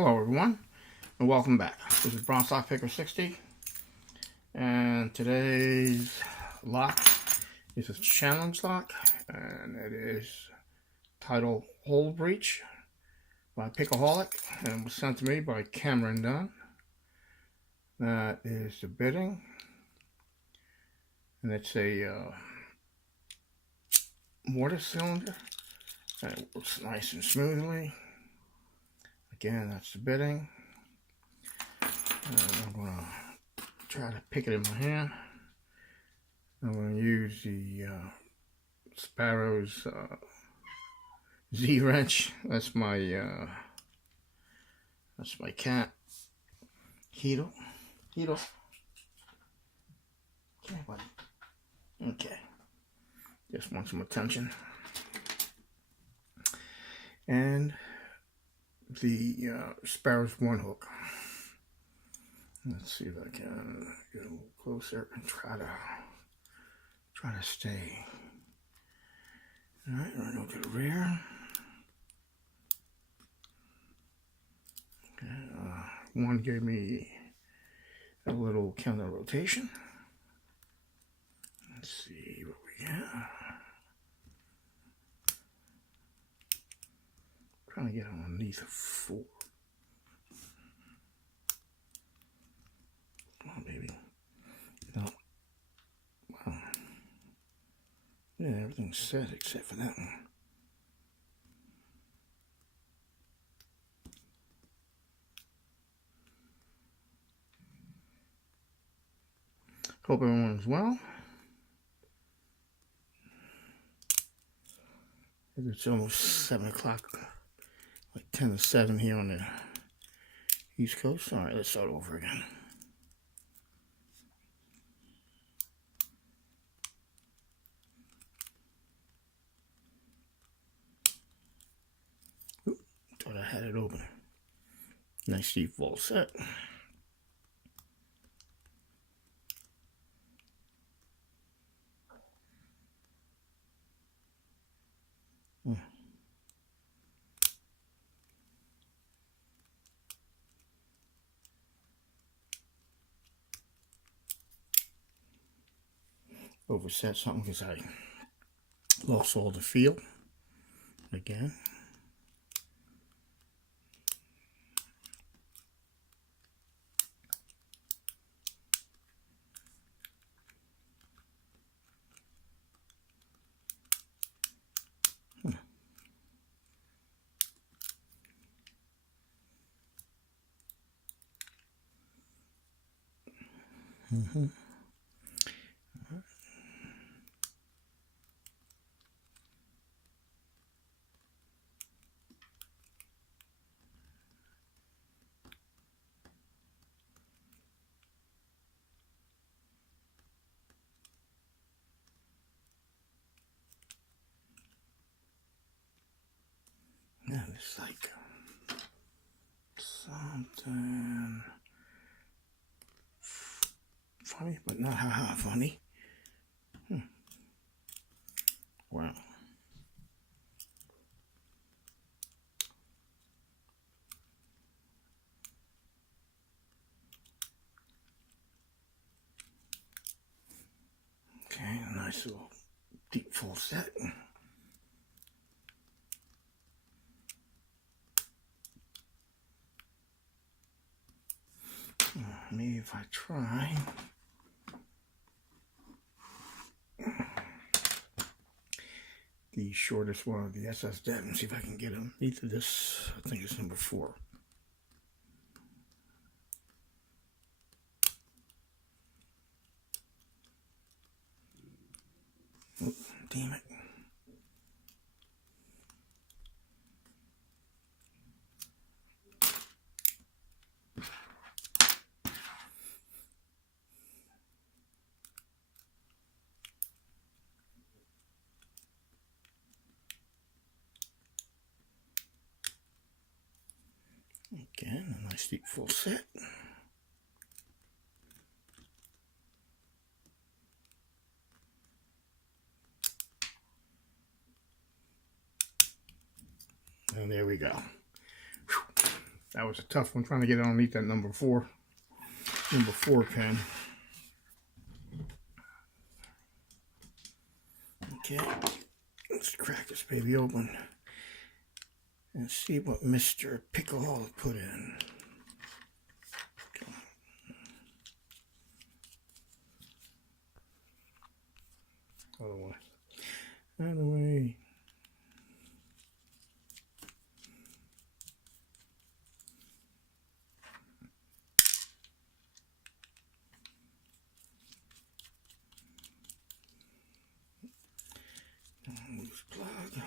Hello everyone, and welcome back. This is Brown Stock Picker 60, and today's lock is a challenge lock, and it is titled Hole Breach by Pickaholic, and was sent to me by Dunn. That is the bidding, and it's a mortar cylinder, and it works nice and smoothly. Again, that's the bidding. And I'm going to try to pick it in my hand. I'm going to use the Spp'd's Z wrench. That's my cat. Heedle. Okay, buddy. Okay. Just want some attention. And the Spp'd's one hook. Let's see if I can get a little closer and try to stay. All right, we're going to go to the rear. Okay, one gave me a little counter rotation. Let's see what we got. Trying to get underneath a 4. Come on, baby. No. Wow. Yeah, everything's set except for that one. Hope everyone's well. It's almost 7 o'clock, like 10 to 7 here on the East Coast. All right, let's start over again. Oop, thought I had it open. Nice default set. Overset something because I lost all the feel again. Yeah, it's like something funny, but not how funny. Wow. Okay, a nice little deep full set. Maybe if I try the shortest one of the Spp'd and see if I can get underneath of this. I think it's number 4. Oh, damn it. Again, a nice deep full set. And there we go. Whew. That was a tough one, trying to get it underneath that number 4 pin. Okay, let's crack this baby open and see what Mr. Pickaholic put in. Out of the way. Loose plug.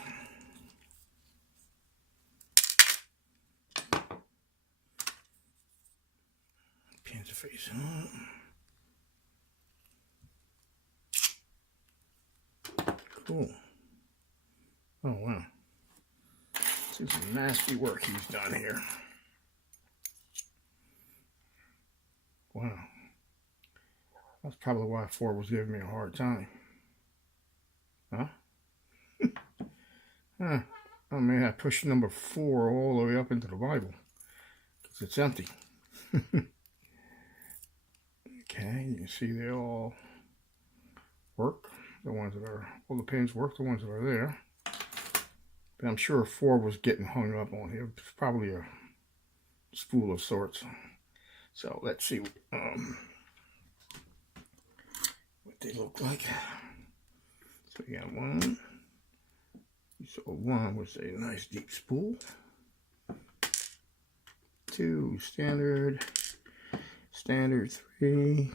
Pins are facing up. Cool. Oh wow. This is some nasty work he's done here. Wow. That's probably why Ford was giving me a hard time. Huh? Huh. I may have pushed number 4 all the way up into the Bible, because it's empty. Okay, you can see they all work. The ones that are, all the pins work, the ones that are there. But I'm sure 4 was getting hung up on here. It's probably a spool of sorts. So let's see what they look like. So we got one. So 1 was a nice deep spool. 2, standard. 3.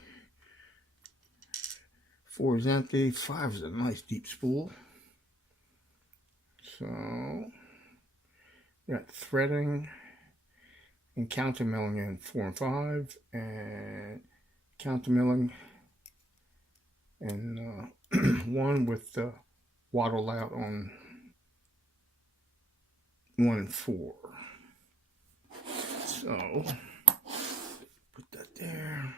4 is empty. 5 is a nice deep spool. So we got threading and countermilling in 4 and 5, and countermilling and 1 with the wattle out on 1 and 4. So put that there.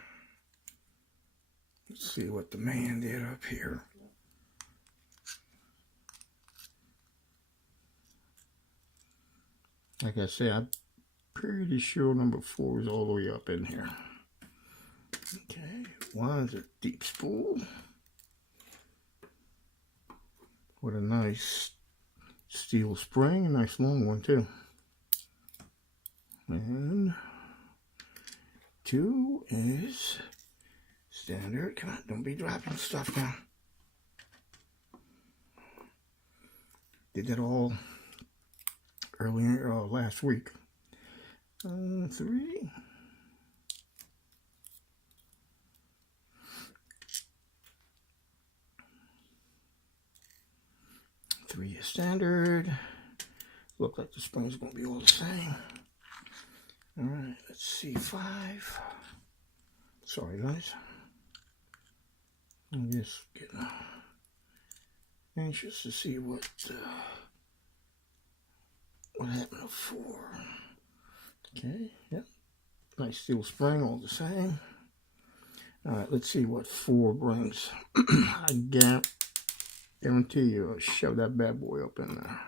Let's see what the man did up here. Like I say, I'm pretty sure number 4 is all the way up in here. Okay, 1 is a deep spool with a nice steel spring, a nice long one too. And 2 is standard. Come on, don't be dropping stuff now. Did that all earlier last week. 3. 3 is standard. Look like the spring's gonna be all the same. All right, let's see 5. Sorry guys, I'm just getting anxious to see what happened to 4. Okay, yep, nice steel spring, all the same. All right, let's see what 4 brings. I guarantee you, I'll shove that bad boy up in there.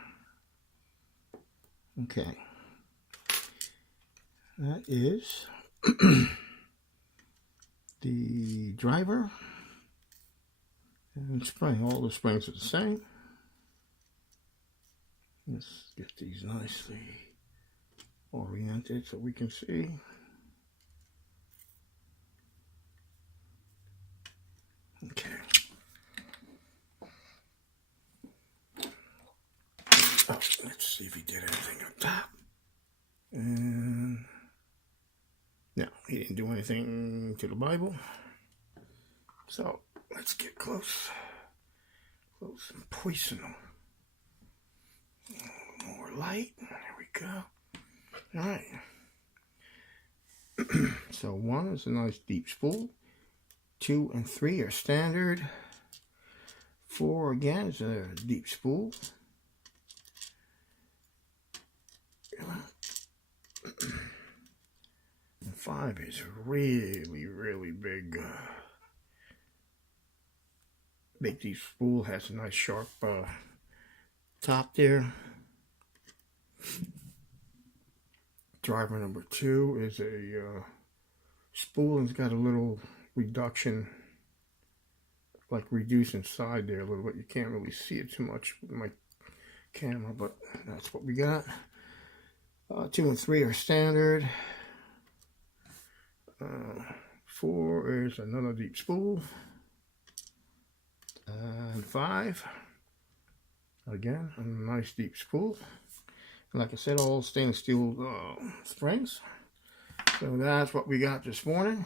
Okay, that is the driver and spring. All the springs are the same. Let's get these nicely oriented so we can see. Okay. Oh, let's see if he did anything up top. And no, he didn't do anything to the Bible. So let's get close and personal. More light. There we go. All right. So 1 is a nice deep spool. 2 and 3 are standard. 4 again is a deep spool. And 5 is really, really big. Big deep spool, has a nice sharp top there. Driver number 2 is a spool, and it's got a little reduction, like reduce inside there a little bit. You can't really see it too much with my camera, but that's what we got. 2 and 3 are standard. 4 is another deep spool. And 5, again, a nice deep spool. And like I said, all stainless steel springs. So that's what we got this morning.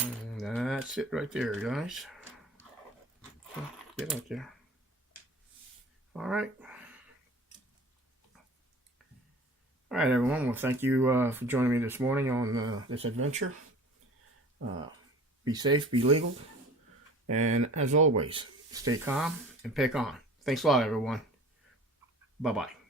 And that's it right there, guys. So, get out there. All right. All right, everyone. Well, thank you for joining me this morning on this adventure. Be safe, be legal, and as always, stay calm and pick on. Thanks a lot, everyone. Bye-bye.